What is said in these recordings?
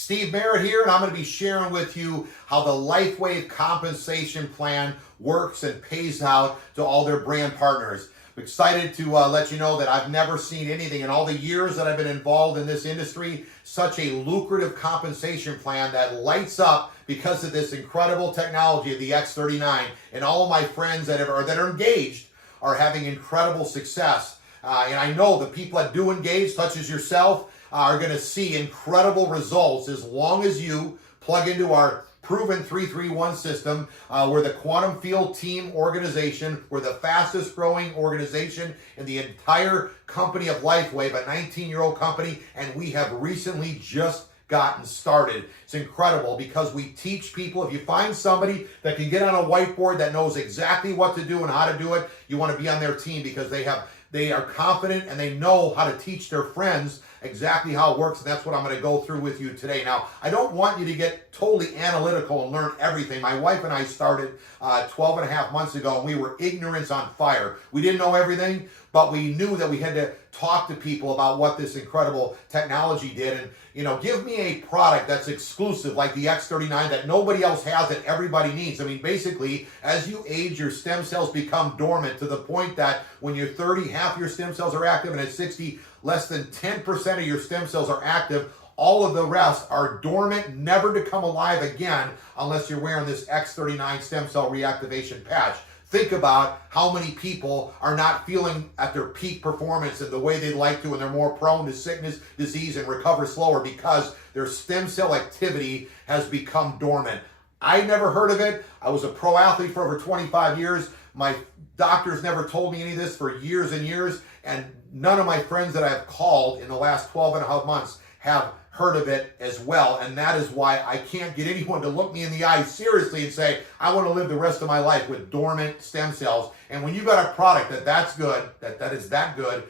Steve Merritt here, and I'm going to be sharing with you how the Lifewave compensation plan works and pays out to all their brand partners. I'm excited to let you know that I've never seen anything in all the years that I've been involved in this industry, such a lucrative compensation plan that lights up because of this incredible technology of the X39. And all of my friends that are engaged are having incredible success. And I know the people that do engage, such as yourself, are going to see incredible results as long as you plug into our proven 331 system. We're the quantum field team organization. We're the fastest growing organization in the entire company of Lifewave, a 19-year-old company, and we have recently just gotten started. It's incredible because we teach people. If you find somebody that can get on a whiteboard that knows exactly what to do and how to do it, you want to be on their team because they are confident and they know how to teach their friends exactly how it works, and that's what I'm going to go through with you today. Now, I don't want you to get totally analytical and learn everything. My wife and I started 12 and a half months ago, and we were ignorance on fire. We didn't know everything, but we knew that we had to talk to people about what this incredible technology did. And, you know, give me a product that's exclusive like the X39 that nobody else has that everybody needs. I mean, basically, as you age, your stem cells become dormant to the point that when you're 30, half your stem cells are active, and at 60, less than 10% of your stem cells are active. All of the rest are dormant, never to come alive again unless you're wearing this X39 stem cell reactivation patch. Think about how many people are not feeling at their peak performance and the way they'd like to, and they're more prone to sickness, disease, and recover slower because their stem cell activity has become dormant. I never heard of it. I was a pro athlete for over 25 years. My doctors never told me any of this for years and years, and none of my friends that I've called in the last 12 and a half months have heard of it as well, and that is why I can't get anyone to look me in the eye seriously and say, I want to live the rest of my life with dormant stem cells. And when you got a product that's good, that is that good,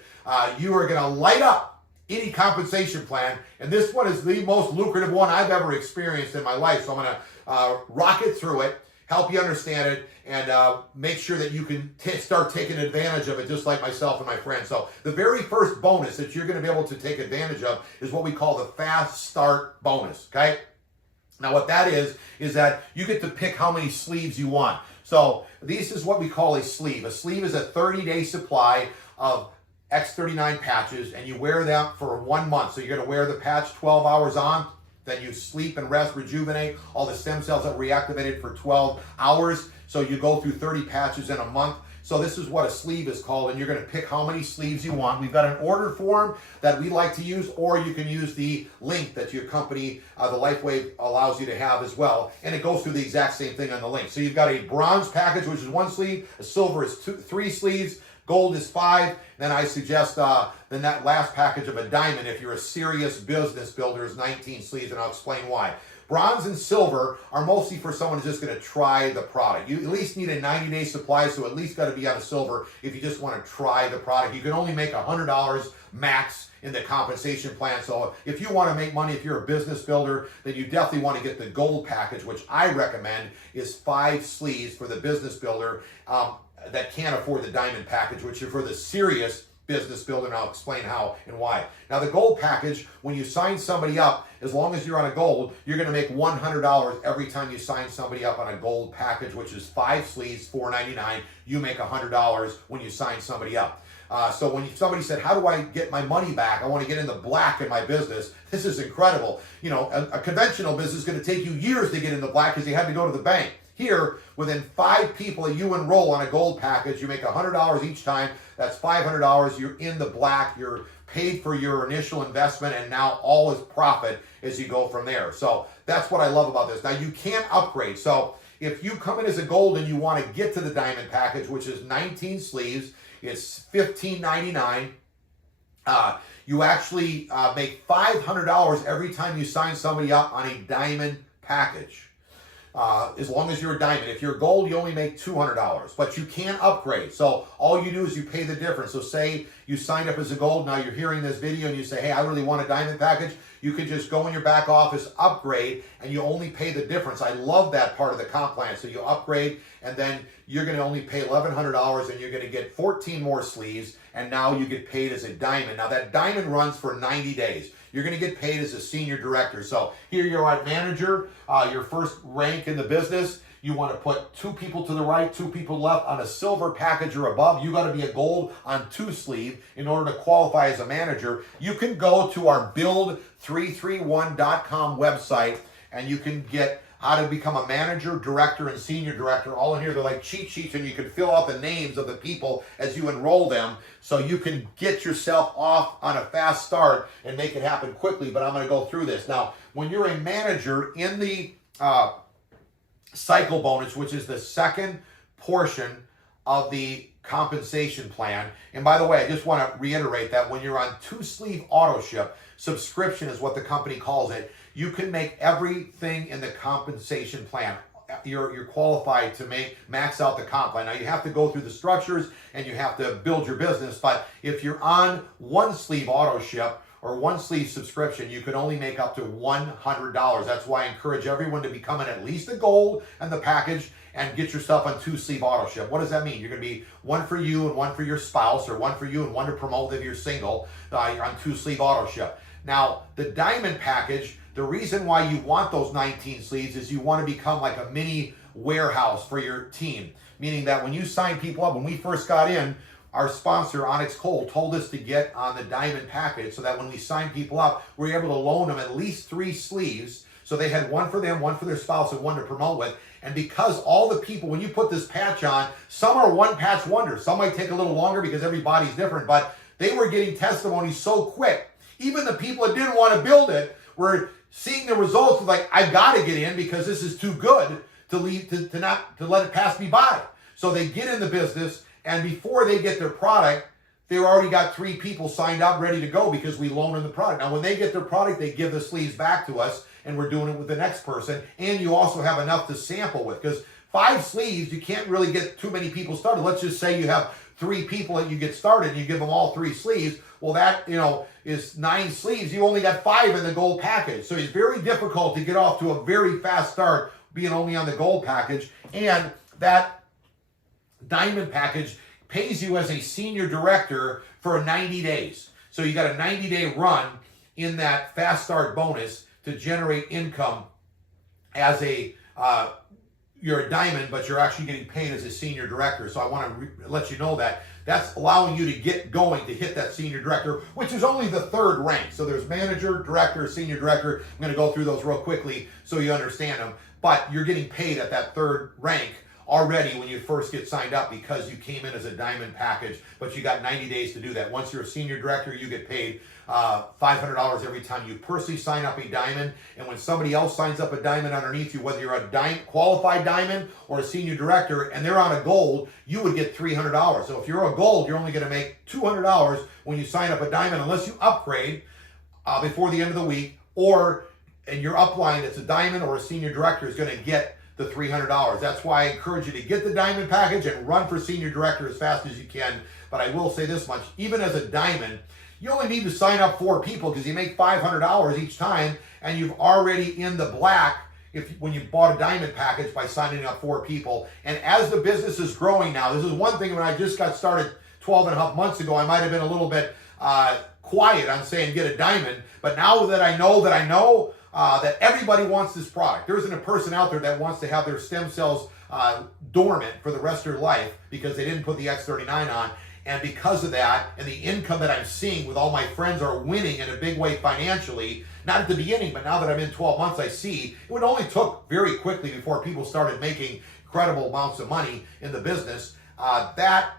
you are going to light up any compensation plan, and this one is the most lucrative one I've ever experienced in my life. So I'm going to rock it through it, help you understand it, and make sure that you can start taking advantage of it just like myself and my friends. So the very first bonus that you're going to be able to take advantage of is what we call the Fast Start bonus, okay? Now what that is that you get to pick how many sleeves you want. So this is what we call a sleeve. A sleeve is a 30-day supply of X39 patches, and you wear them for 1 month. So you're going to wear the patch 12 hours on, then you sleep and rest, rejuvenate. All the stem cells are reactivated for 12 hours. So you go through 30 patches in a month. So this is what a sleeve is called, and you're going to pick how many sleeves you want. We've got an order form that we like to use, or you can use the link that your company, the Lifewave, allows you to have as well. And it goes through the exact same thing on the link. So you've got a bronze package, which is 1 sleeve. A silver is 3 sleeves. Gold is 5. Then I suggest that last package of a diamond, if you're a serious business builder, is 19 sleeves, and I'll explain why. Bronze and silver are mostly for someone who's just going to try the product. You at least need a 90-day supply, so at least got to be on a silver if you just want to try the product. You can only make $100 max in the compensation plan. So if you want to make money, if you're a business builder, then you definitely want to get the gold package, which I recommend is 5 sleeves for the business builder that can't afford the diamond package, which is for the serious business builder, and I'll explain how and why. Now, the gold package, when you sign somebody up, as long as you're on a gold, you're going to make $100 every time you sign somebody up on a gold package, which is 5 sleeves, $4.99. You make $100 when you sign somebody up. So when somebody said, how do I get my money back? I want to get in the black in my business. This is incredible. You know, a conventional business is going to take you years to get in the black because you had to go to the bank. Here, within 5 people that you enroll on a gold package, you make $100 each time. That's $500. You're in the black. You're paid for your initial investment, and now all is profit as you go from there. So that's what I love about this. Now, you can't upgrade. So if you come in as a gold and you want to get to the diamond package, which is 19 sleeves, it's $15.99. You actually make $500 every time you sign somebody up on a diamond package. As long as you're a diamond. If you're gold, you only make $200, but you can't upgrade. So all you do is you pay the difference. So say you signed up as a gold, now you're hearing this video and you say, hey, I really want a diamond package. You could just go in your back office, upgrade, and you only pay the difference. I love that part of the comp plan. So you upgrade, and then you're going to only pay $1,100, and you're going to get 14 more sleeves, and now you get paid as a diamond. Now that diamond runs for 90 days. you're going to get paid as a senior director. So here you're at manager, your first rank in the business. You want to put 2 people to the right, 2 people left on a silver package or above. You got to be a gold on 2 sleeve in order to qualify as a manager. You can go to our build331.com website and you can get how to become a manager, director, and senior director. All in here, they're like cheat sheets, and you can fill out the names of the people as you enroll them, so you can get yourself off on a fast start and make it happen quickly. But I'm going to go through this. Now, when you're a manager in the cycle bonus, which is the second portion of the compensation plan, and by the way, I just want to reiterate that when you're on 2-sleeve auto ship, subscription is what the company calls it, you can make everything in the compensation plan. You're qualified to max out the comp plan. Now you have to go through the structures and you have to build your business, but if you're on 1-sleeve auto ship or 1-sleeve subscription, you can only make up to $100. That's why I encourage everyone to become at least a gold and the package and get yourself on 2-sleeve auto ship. What does that mean? You're going to be 1 for you and 1 for your spouse, or 1 for you and 1 to promote if you're single. You're on 2-sleeve auto ship. Now, the diamond package, the reason why you want those 19 sleeves is you want to become like a mini warehouse for your team. Meaning that when you sign people up, when we first got in, our sponsor, Onyx Cole, told us to get on the diamond package so that when we sign people up, we're able to loan them at least 3 sleeves. So they had 1 for them, 1 for their spouse, and 1 to promote with. And because all the people, when you put this patch on, some are one-patch wonders. Some might take a little longer because every body's different, but they were getting testimonies so quick. Even the people that didn't want to build it were seeing the results of like, I've got to get in because this is too good to leave to let it pass me by. So they get in the business, and before they get their product, they've already got 3 people signed up ready to go because we loan them the product. Now, when they get their product, they give the sleeves back to us, and we're doing it with the next person. And you also have enough to sample with, because 5 sleeves, you can't really get too many people started. Let's just say you have 3 people that you get started, and you give them all 3 sleeves. Well, that, is 9 sleeves. You only got 5 in the gold package. So it's very difficult to get off to a very fast start being only on the gold package. And that diamond package pays you as a senior director for 90 days. So you got a 90-day run in that fast start bonus to generate income as you're a diamond, but you're actually getting paid as a senior director. So I want to let you know that that's allowing you to get going to hit that senior director, which is only the 3rd rank. So there's manager, director, senior director. I'm going to go through those real quickly so you understand them. But you're getting paid at that 3rd rank already when you first get signed up because you came in as a diamond package, but you got 90 days to do that. Once you're a senior director, you get paid $500 every time you personally sign up a diamond. And when somebody else signs up a diamond underneath you, whether you're a qualified diamond or a senior director, and they're on a gold, you would get $300. So if you're a gold, you're only going to make $200 when you sign up a diamond, unless you upgrade before the end of the week, and your upline that's a diamond or a senior director is going to get the $300. That's why I encourage you to get the diamond package and run for senior director as fast as you can. But I will say this much, even as a diamond, you only need to sign up 4 people because you make $500 each time, and you've already in the black when you bought a diamond package by signing up 4 people. And as the business is growing now, this is one thing when I just got started 12 and a half months ago, I might have been a little bit quiet on saying get a diamond. But now that I know that everybody wants this product. There isn't a person out there that wants to have their stem cells dormant for the rest of their life because they didn't put the X39 on. And because of that, and the income that I'm seeing with all my friends are winning in a big way financially, not at the beginning, but now that I'm in 12 months, I see it only took very quickly before people started making incredible amounts of money in the business. That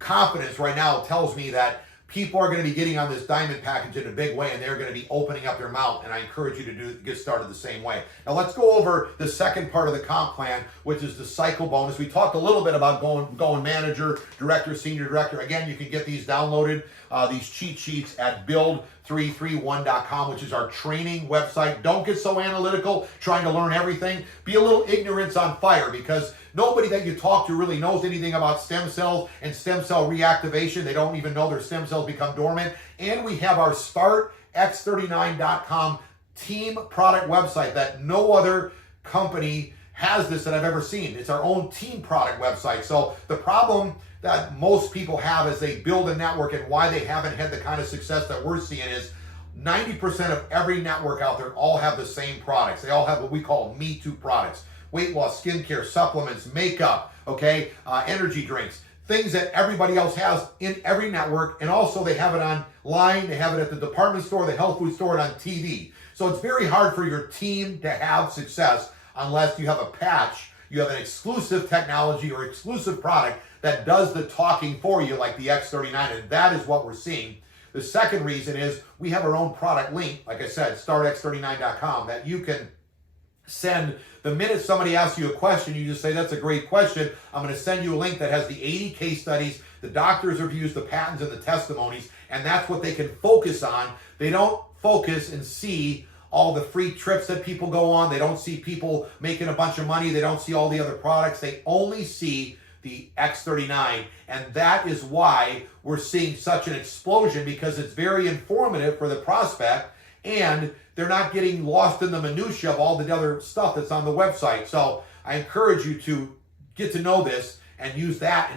confidence right now tells me that people are going to be getting on this diamond package in a big way, and they're going to be opening up their mouth, and I encourage you to get started the same way. Now let's go over the second part of the comp plan, which is the cycle bonus. We talked a little bit about going manager, director, senior director. Again, you can get these downloaded, these cheat sheets at build331.com, which is our training website. Don't get so analytical, trying to learn everything. Be a little ignorance on fire, because nobody that you talk to really knows anything about stem cells and stem cell reactivation. They don't even know their stem cells become dormant. And we have our startx39.com team product website that no other company has this that I've ever seen. It's our own team product website. So the problem that most people have as they build a network, and why they haven't had the kind of success that we're seeing, is 90% of every network out there all have the same products. They all have what we call Me Too products. Weight loss, skincare, supplements, makeup, okay, energy drinks, things that everybody else has in every network. And also they have it online, they have it at the department store, the health food store, and on TV. So it's very hard for your team to have success unless you have a patch, you have an exclusive technology or exclusive product that does the talking for you, like the X39, and that is what we're seeing. The second reason is we have our own product link, like I said, startx39.com, that you can send. The minute somebody asks you a question, you just say, that's a great question. I'm going to send you a link that has the 80 case studies, the doctor's reviews, the patents, and the testimonies, and that's what they can focus on. They don't focus and see all the free trips that people go on. They don't see people making a bunch of money. They don't see all the other products. They only see the X39, and that is why we're seeing such an explosion, because it's very informative for the prospect, and they're not getting lost in the minutia of all the other stuff that's on the website. So I encourage you to get to know this and use that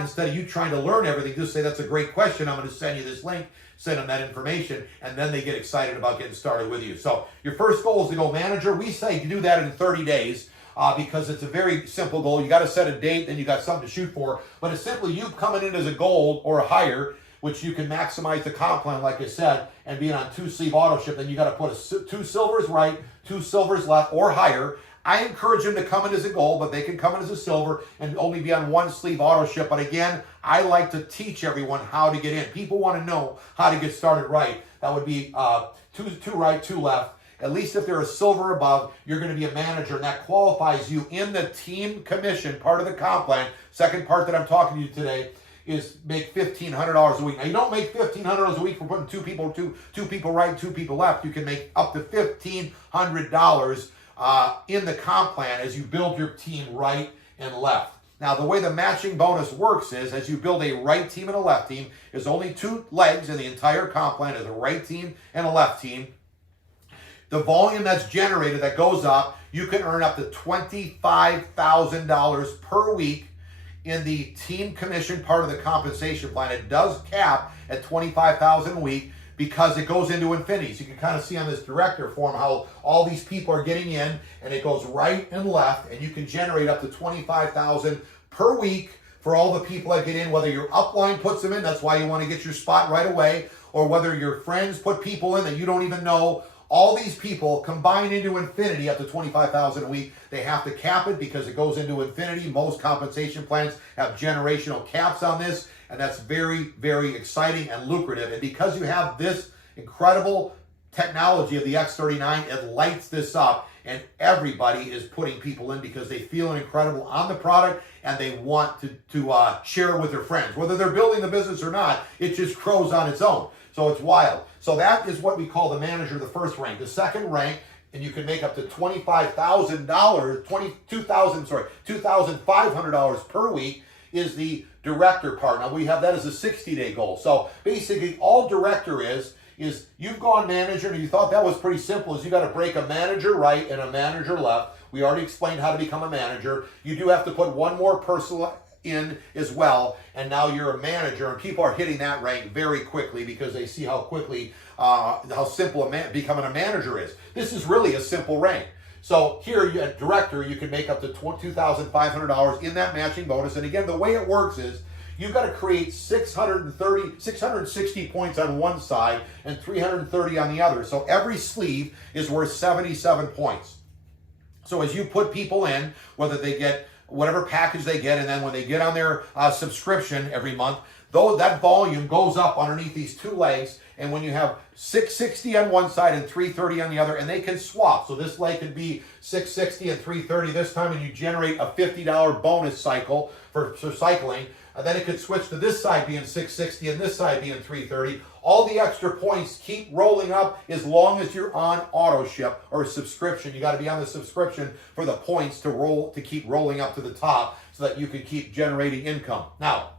instead of you trying to learn everything. Just say, that's a great question, I'm going to send you this link, send them that information, and then they get excited about getting started with you. So your first goal is to go manager. We say you do that in 30 days because it's a very simple goal. You got to set a date, then you got something to shoot for, but it's simply you coming in as a gold or a higher, which you can maximize the comp plan, like I said, and being on 2 sleeve auto ship. Then you got to put 2 silvers right, 2 silvers left, or higher. I encourage them to come in as a gold, but they can come in as a silver and only be on 1 sleeve auto ship. But again, I like to teach everyone how to get in. People want to know how to get started right. That would be 2 right, 2 left. At least if they're a silver above, you're going to be a manager, and that qualifies you in the team commission part of the comp plan. Second part that I'm talking to you today is make $1,500 a week. Now, you don't make $1,500 a week for putting 2 people right, 2 people left. You can make up to $1,500 in the comp plan as you build your team right and left. Now, the way the matching bonus works is, as you build a right team and a left team, there's only 2 legs in the entire comp plan, is a right team and a left team. The volume that's generated that goes up, you can earn up to $25,000 per week in the team commission part of the compensation plan. It does cap at $25,000 a week because it goes into infinity. So you can kind of see on this director form how all these people are getting in, and it goes right and left, and you can generate up to $25,000 per week for all the people that get in, whether your upline puts them in, that's why you want to get your spot right away, or whether your friends put people in that you don't even know. All these people combine into infinity up to $25,000 a week. They have to cap it because it goes into infinity. Most compensation plans have generational caps on this, and that's very, very exciting and lucrative. And because you have this incredible technology of the X39, it lights this up, and everybody is putting people in because they feel incredible on the product, and they want to share it with their friends. Whether they're building the business or not, it just grows on its own. So it's wild. So that is what we call the manager, the first rank. The second rank, and you can make up to $2,500 per week, is the director part. Now we have that as a 60-day goal. So basically all director is you've gone manager, and you thought that was pretty simple, is you got to break a manager right and a manager left. We already explained how to become a manager. You do have to put one more person in as well, and now you're a manager, and people are hitting that rank very quickly because they see how quickly, how simple becoming a manager is. This is really a simple rank. So here at director, you can make up to $2,500 in that matching bonus. And again, the way it works is you've got to create 660 points on one side and 330 on the other. So every sleeve is worth 77 points. So as you put people in, whether they get whatever package they get, and then when they get on their subscription every month, though that volume goes up underneath these 2 legs, and when you have 660 on one side and 330 on the other, and they can swap. So this leg could be 660 and 330 this time, and you generate a $50 bonus cycle for cycling. And then it could switch to this side being 660 and this side being 330. All the extra points keep rolling up as long as you're on auto ship or subscription. You got to be on the subscription for the points to keep rolling up to the top so that you can keep generating income. Now,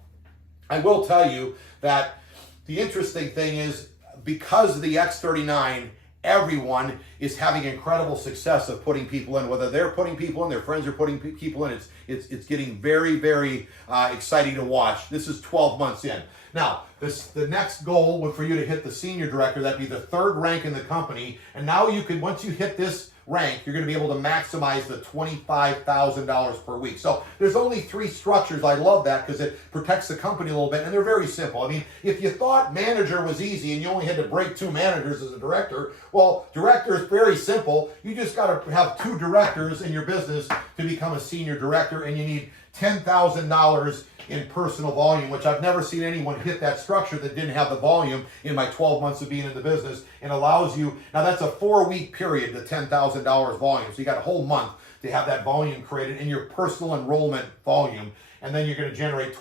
I will tell you that the interesting thing is, because of the X39, everyone is having incredible success of putting people in. Whether they're putting people in, their friends are putting people in, it's getting very, very exciting to watch. This is 12 months in. Now, the next goal would for you to hit the senior director. That'd be the third rank in the company. And now you could, once you hit this rank, you're going to be able to maximize the $25,000 per week. So there's only 3 structures. I love that because it protects the company a little bit, and they're very simple. I mean, if you thought manager was easy and you only had to break 2 managers as a director, well, director is very simple. You just got to have 2 directors in your business to become a senior director, and you need $10,000 in personal volume, which I've never seen anyone hit that structure that didn't have the volume in my 12 months of being in the business, and allows you, now that's a 4-week period, the $10,000 volume. So you got a whole month to have that volume created in your personal enrollment volume, and then you're going to generate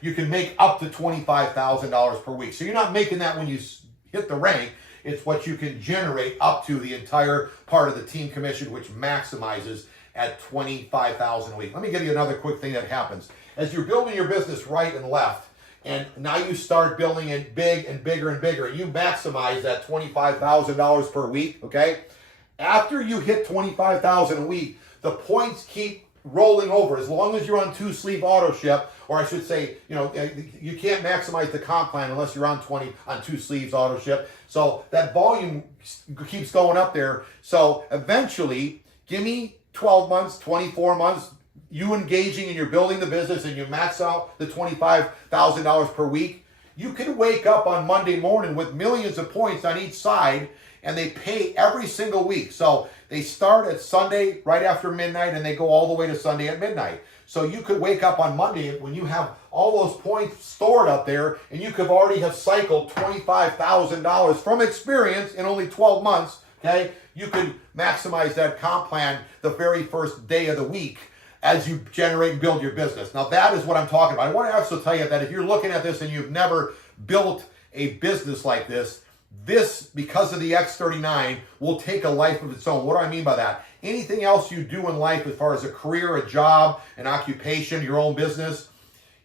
you can make up to $25,000 per week. So you're not making that when you hit the rank. It's what you can generate up to the entire part of the team commission, which maximizes at $25,000 a week. Let me give you another quick thing that happens. As you're building your business right and left, and now you start building it big and bigger and bigger, you maximize that $25,000 per week, okay? After you hit $25,000 a week, the points keep rolling over. As long as you're on 2-sleeve auto ship, or I should say, you can't maximize the comp plan unless you're on 2 sleeves auto ship. So that volume keeps going up there. So eventually, give me 12 months, 24 months, you engaging and you're building the business and you max out the $25,000 per week, you can wake up on Monday morning with millions of points on each side, and they pay every single week. So they start at Sunday right after midnight and they go all the way to Sunday at midnight. So you could wake up on Monday when you have all those points stored up there, and you could already have cycled $25,000 from experience in only 12 months, okay? You could maximize that comp plan the very first day of the week as you generate and build your business. Now that is what I'm talking about. I want to also tell you that if you're looking at this and you've never built a business like this, because of the X39, will take a life of its own. What do I mean by that? Anything else you do in life as far as a career, a job, an occupation, your own business,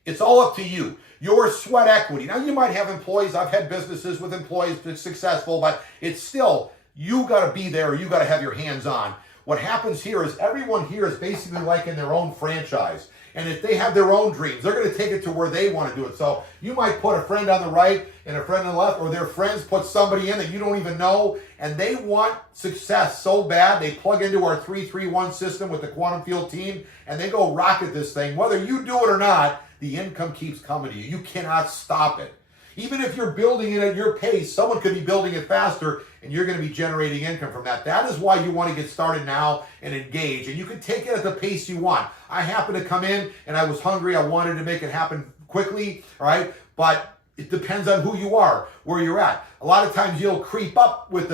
it's all up to you. Your sweat equity. Now you might have employees. I've had businesses with employees that's successful, but it's still, you got to be there, or you got to have your hands on. What happens here is everyone here is basically like in their own franchise. And if they have their own dreams, they're going to take it to where they want to do it. So you might put a friend on the right and a friend on the left, or their friends put somebody in that you don't even know, and they want success so bad, they plug into our 331 system with the Quantum Field team, and they go rocket this thing. Whether you do it or not, the income keeps coming to you. You cannot stop it. Even if you're building it at your pace, someone could be building it faster, and you're going to be generating income from that. That is why you want to get started now and engage. And you can take it at the pace you want. I happened to come in, and I was hungry. I wanted to make it happen quickly, all right? But it depends on who you are, where you're at. A lot of times you'll creep up with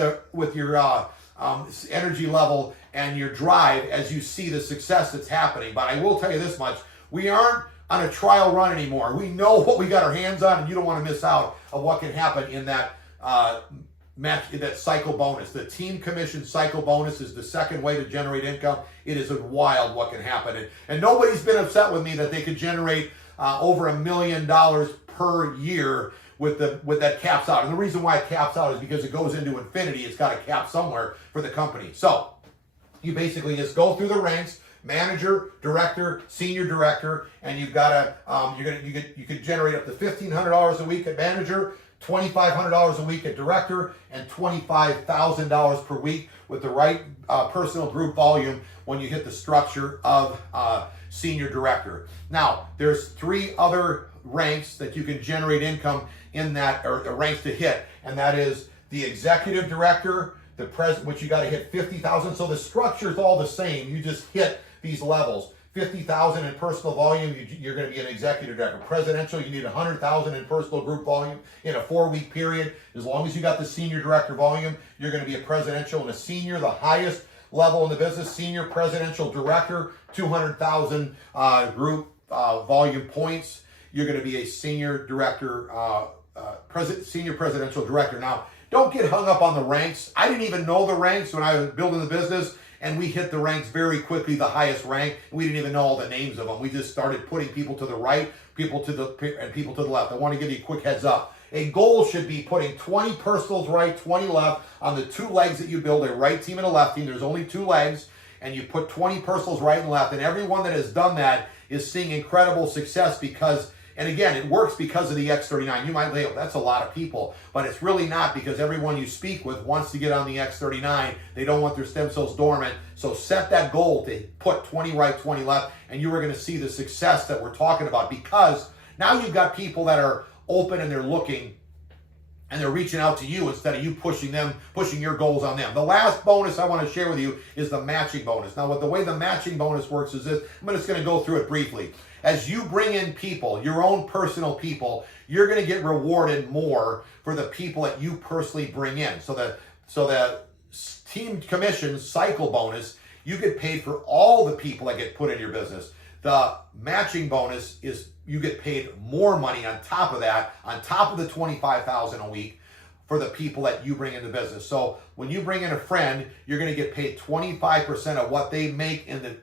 your energy level and your drive as you see the success that's happening. But I will tell you this much. We aren't on a trial run anymore. We know what we got our hands on, and you don't want to miss out of what can happen in that that cycle bonus. The team commission cycle bonus is the second way to generate income. It is wild what can happen. And nobody's been upset with me that they could generate over $1 million per year with that caps out. And the reason why it caps out is because it goes into infinity. It's got a cap somewhere for the company. So you basically just go through the ranks: manager, director, senior director, and you've got to you could generate up to $1,500 a week at manager, $2,500 a week at director, and $25,000 per week with the right personal group volume when you hit the structure of senior director. Now, there's 3 other ranks that you can generate income in that, or ranks to hit, and that is the executive director, the president, which you got to hit 50,000. So the structure is all the same. You just hit these levels. 50,000 in personal volume, you're going to be an executive director. Presidential, you need 100,000 in personal group volume in a 4-week period. As long as you got the senior director volume, you're going to be a presidential and a senior, the highest level in the business. Senior presidential director, 200,000 group volume points. You're going to be a senior director, senior presidential director. Now, don't get hung up on the ranks. I didn't even know the ranks when I was building the business. And we hit the ranks very quickly, the highest rank. We didn't even know all the names of them. We just started putting people to the right, people to the left. I want to give you a quick heads up. A goal should be putting 20 personals right, 20 left on the 2 legs that you build, a right team and a left team. There's only 2 legs, and you put 20 personals right and left. And everyone that has done that is seeing incredible success because And again, it works because of the X39. You might say, oh, that's a lot of people, but it's really not, because everyone you speak with wants to get on the X39. They don't want their stem cells dormant. So set that goal to put 20 right, 20 left, and you are going to see the success that we're talking about, because now you've got people that are open and they're looking and they're reaching out to you instead of you pushing your goals on them. The last bonus I want to share with you is the matching bonus. Now, the way the matching bonus works is this. I'm just going to go through it briefly. As you bring in people, your own personal people, you're going to get rewarded more for the people that you personally bring in. So the team commission cycle bonus, you get paid for all the people that get put in your business. The matching bonus is you get paid more money on top of that, on top of the $25,000 a week for the people that you bring into business. So when you bring in a friend, you're going to get paid 25% of what they make in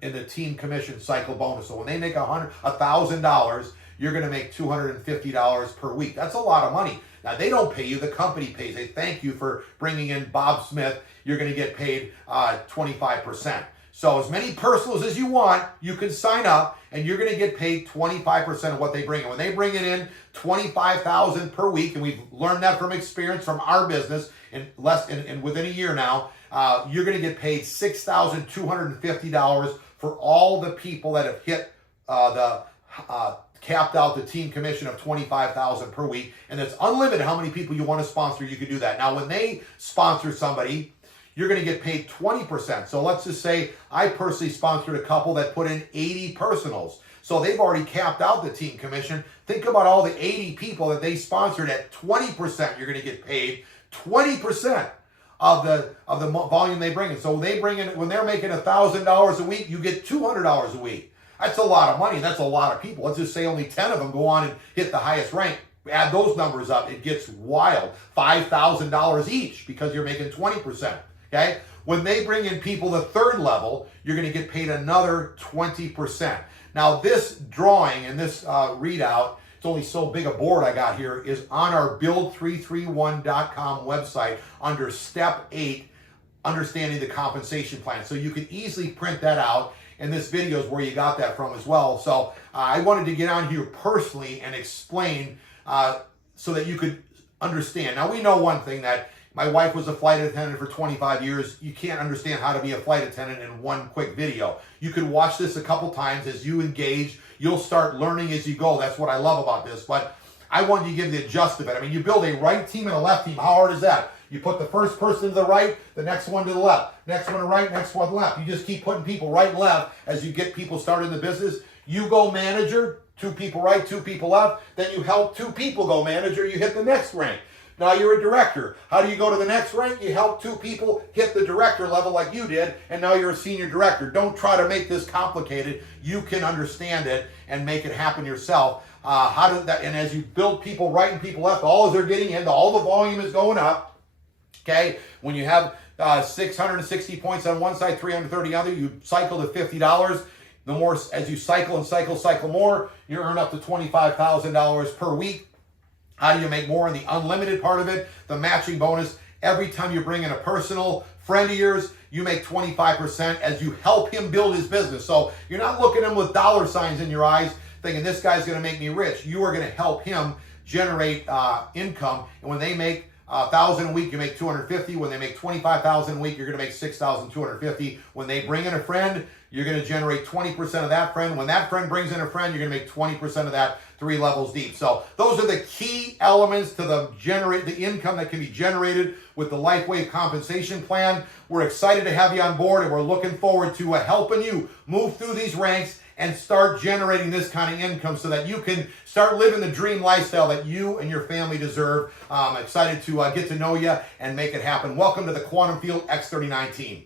the team commission cycle bonus. So when they make $1,000, you're going to make $250 per week. That's a lot of money. Now, they don't pay you. The company pays. They thank you for bringing in Bob Smith. You're going to get paid 25%. So as many personals as you want, you can sign up, and you're going to get paid 25% of what they bring in. When they bring it in $25,000 per week, and we've learned that from experience from our business in within a year now, you're going to get paid $6,250 for all the people that have hit capped out the team commission of $25,000 per week, and it's unlimited how many people you want to sponsor. You can do that. Now, when they sponsor somebody, you're going to get paid 20%. So let's just say I personally sponsored a couple that put in 80 personals. So they've already capped out the team commission. Think about all the 80 people that they sponsored at 20%. You're going to get paid 20% of the volume they bring in. So they bring in, when they're making $1,000 a week, you get $200 a week. That's a lot of money. That's a lot of people. Let's just say only 10 of them go on and hit the highest rank. Add those numbers up, it gets wild. $5,000 each because you're making 20%. Okay? When they bring in people the third level, you're going to get paid another 20%. Now, this drawing and this readout, it's only so big a board I got here, is on our build331.com website under step 8, understanding the compensation plan. So you can easily print that out, and this video is where you got that from as well. So I wanted to get on here personally and explain so that you could understand. Now, we know one thing, that my wife was a flight attendant for 25 years. You can't understand how to be a flight attendant in one quick video. You can watch this a couple times. As you engage, you'll start learning as you go. That's what I love about this. But I wanted to give the gist of it. I mean, you build a right team and a left team. How hard is that? You put the first person to the right, the next one to the left, next one to right, next one left. You just keep putting people right and left as you get people started in the business. You go manager, 2 people right, 2 people left. Then you help 2 people go manager. You hit the next rank. Now you're a director. How do you go to the next rank? You help 2 people hit the director level like you did, and now you're a senior director. Don't try to make this complicated. You can understand it and make it happen yourself. And as you build people right and people left, all as they're getting in, all the volume is going up. Okay? When you have 660 points on one side, 330 on the other, you cycle to $50. The more, as you cycle and cycle more, you earn up to $25,000 per week. How do you make more in the unlimited part of it? The matching bonus. Every time you bring in a personal friend of yours, you make 25% as you help him build his business. So you're not looking at him with dollar signs in your eyes thinking this guy's going to make me rich. You are going to help him generate income. And when they make $1,000 a week, you make $250. When they make $25,000 a week, you're going to make $6,250. When they bring in a friend, you're going to generate 20% of that friend. When that friend brings in a friend, you're going to make 20% of that, 3 levels deep. So those are the key elements to the income that can be generated with the Lifewave compensation plan. We're excited to have you on board, and we're looking forward to helping you move through these ranks and start generating this kind of income so that you can start living the dream lifestyle that you and your family deserve. I'm excited to get to know you and make it happen. Welcome to the Quantum Field X39 team.